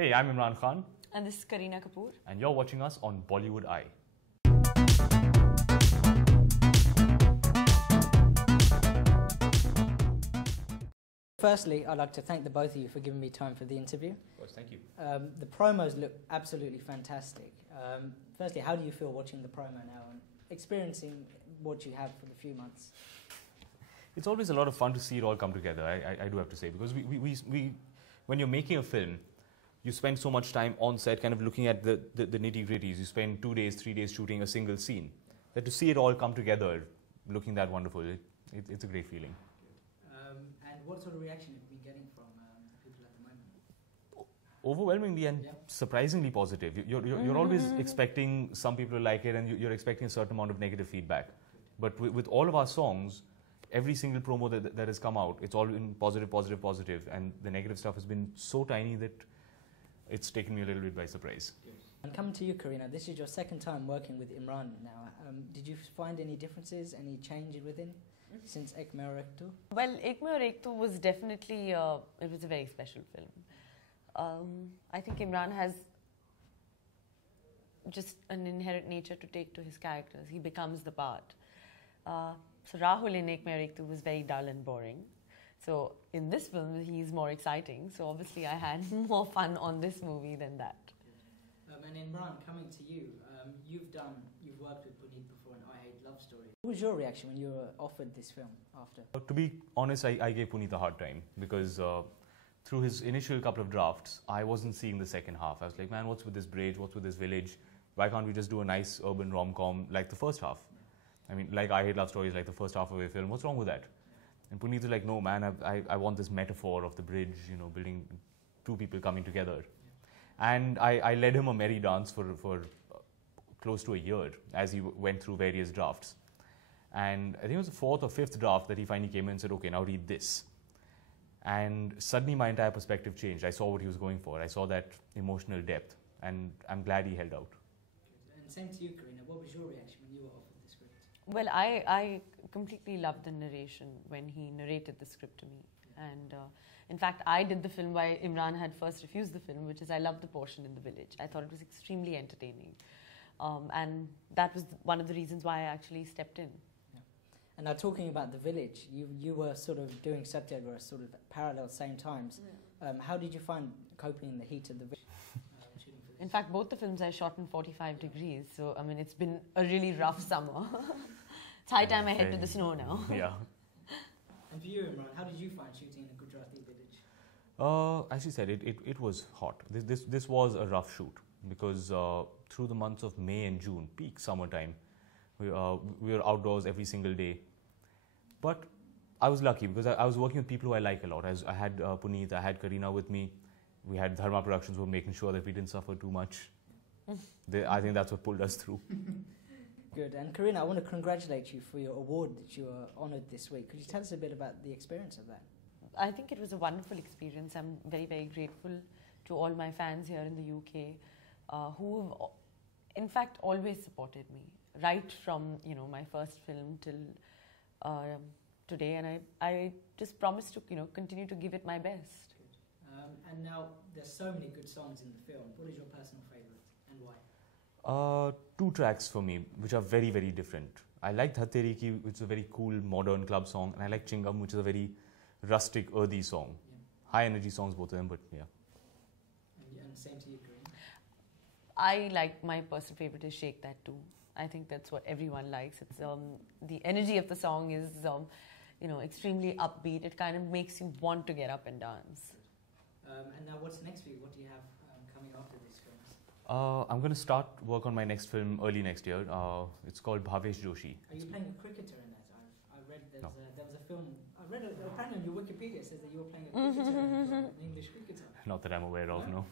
Hey, I'm Imran Khan. And this is Kareena Kapoor. And you're watching us on Bollywood Eye. Firstly, I'd like to thank the both of you for giving me time for the interview. Of course, thank you. The promos look absolutely fantastic. Firstly, how do you feel watching the promo now and experiencing what you have for the few months? It's always a lot of fun to see it all come together, I do have to say, because when you're making a film, you spend so much time on set kind of looking at the nitty-gritties. You spend 2 days, 3 days shooting a single scene. That to see it all come together, looking that wonderful, it's a great feeling. And what sort of reaction have you been getting from people at the moment? Overwhelmingly and surprisingly positive. You're always expecting some people to like it, and you're expecting a certain amount of negative feedback. But with all of our songs, every single promo that has come out, it's all been positive, positive, positive, and the negative stuff has been so tiny that it's taken me a little bit by surprise. And coming to you, Kareena, this is your second time working with Imran now. Did you find any differences, any change within since Ek Main Aur Ek Tu? Well, Ek Main Aur Ek Tu was definitely, it was a very special film. I think Imran has just an inherent nature to take to his characters. He becomes the part. So Rahul in Ek Main Aur Ek Tu was very dull and boring. So in this film, he's more exciting. So obviously I had more fun on this movie than that. And Imran, coming to you, you've worked with Puneet before in I Hate Love Story. What was your reaction when you were offered this film after? To be honest, I gave Puneet a hard time because through his initial couple of drafts, I wasn't seeing the second half. I was like, man, what's with this bridge? What's with this village? Why can't we just do a nice urban rom-com like the first half? I mean, like I Hate Love Story is like the first half of a film. What's wrong with that? And Puneet was like, no, man, I want this metaphor of the bridge, you know, building two people coming together. And I led him a merry dance for close to a year as he went through various drafts. And I think it was the fourth or fifth draft that he finally came in and said, okay, now read this. And suddenly my entire perspective changed. I saw what he was going for. I saw that emotional depth. And I'm glad he held out. And same to you, Kareena. What was your reaction when you were offered the script? Well, I completely loved the narration when he narrated the script to me. And in fact, I did the film while Imran had first refused the film, which is I loved the portion in the village. I thought it was extremely entertaining. And that was one of the reasons why I actually stepped in. Yeah. And now talking about the village, you were sort of doing Satyagara sort of parallel same times. Yeah. How did you find coping in the heat of the village? In fact, both the films I shot in 45 degrees, so I mean, it's been a really rough summer. It's high time I head to the snow now. Yeah. And for you, Imran, how did you find shooting in a Gujarati village? As you said, it was hot. This was a rough shoot because through the months of May and June, peak summertime, we were outdoors every single day. But I was lucky because I was working with people who I like a lot. I had Puneet, I had Kareena with me. We had Dharma Productions who were making sure that we didn't suffer too much. I think that's what pulled us through. Good. And Kareena, I want to congratulate you for your award that you were honoured this week. Could you tell us a bit about the experience of that? I think it was a wonderful experience. I'm very, very grateful to all my fans here in the UK who have, in fact, always supported me, right from my first film till today. And I just promise to continue to give it my best. And now there's so many good songs in the film. What is your personal favourite and why? 2 tracks for me, which are very, very different. I like Dhat Teri Ki, which is a very cool modern club song, and I like Chingam, which is a very rustic, earthy song. Yeah. High energy songs, both of them, but yeah. And same to you, Kareena? I like, my personal favourite is Shake That Too. I think that's what everyone likes. It's the energy of the song is extremely upbeat. It kind of makes you want to get up and dance. And now what's next for you? What do you have coming after these films? I'm going to start work on my next film early next year. It's called Bhavesh Joshi. Are you playing a cricketer in that? I read there was a film. I read apparently on your Wikipedia says that you were playing a cricketer, an English cricketer. Not that I'm aware of, no.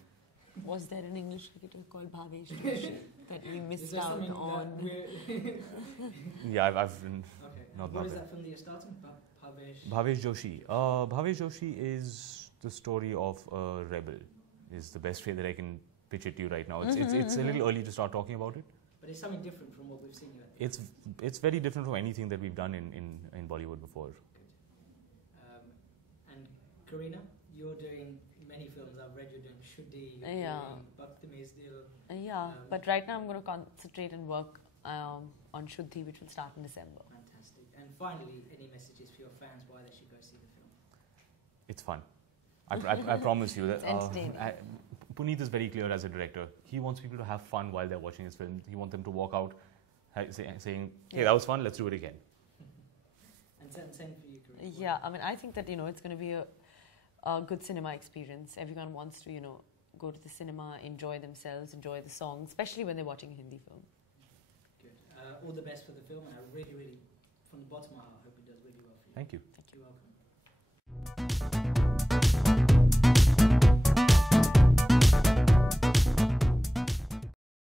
Was there an English cricketer called Bhavesh Joshi that we missed out on? Yeah, I've been. Okay. Not what is that film that you're starting? Bhavesh Joshi. Bhavesh Joshi is the story of a rebel. Is the best way that I can pitch it to you right now. It's a little early to start talking about it. But it's something different from what we've seen here. It's very different from anything that we've done in Bollywood before. Good. And Kareena, you're doing. You many films. I've read you doing Shuddhi, but right now I'm going to concentrate and work on Shuddhi, which will start in December. Fantastic. And finally, any messages for your fans why they should go see the film? It's fun. I promise you that. It's entertaining. Puneet is very clear as a director. He wants people to have fun while they're watching his film. He wants them to walk out saying, hey, that was fun, let's do it again. And same for you, Kareena. Yeah, I mean, I think that, it's going to be a good cinema experience. Everyone wants to, go to the cinema, enjoy themselves, enjoy the songs, especially when they're watching a Hindi film. Good. All the best for the film, and I really, really, from the bottom of my heart, hope it does really well for you. Thank you. You're welcome.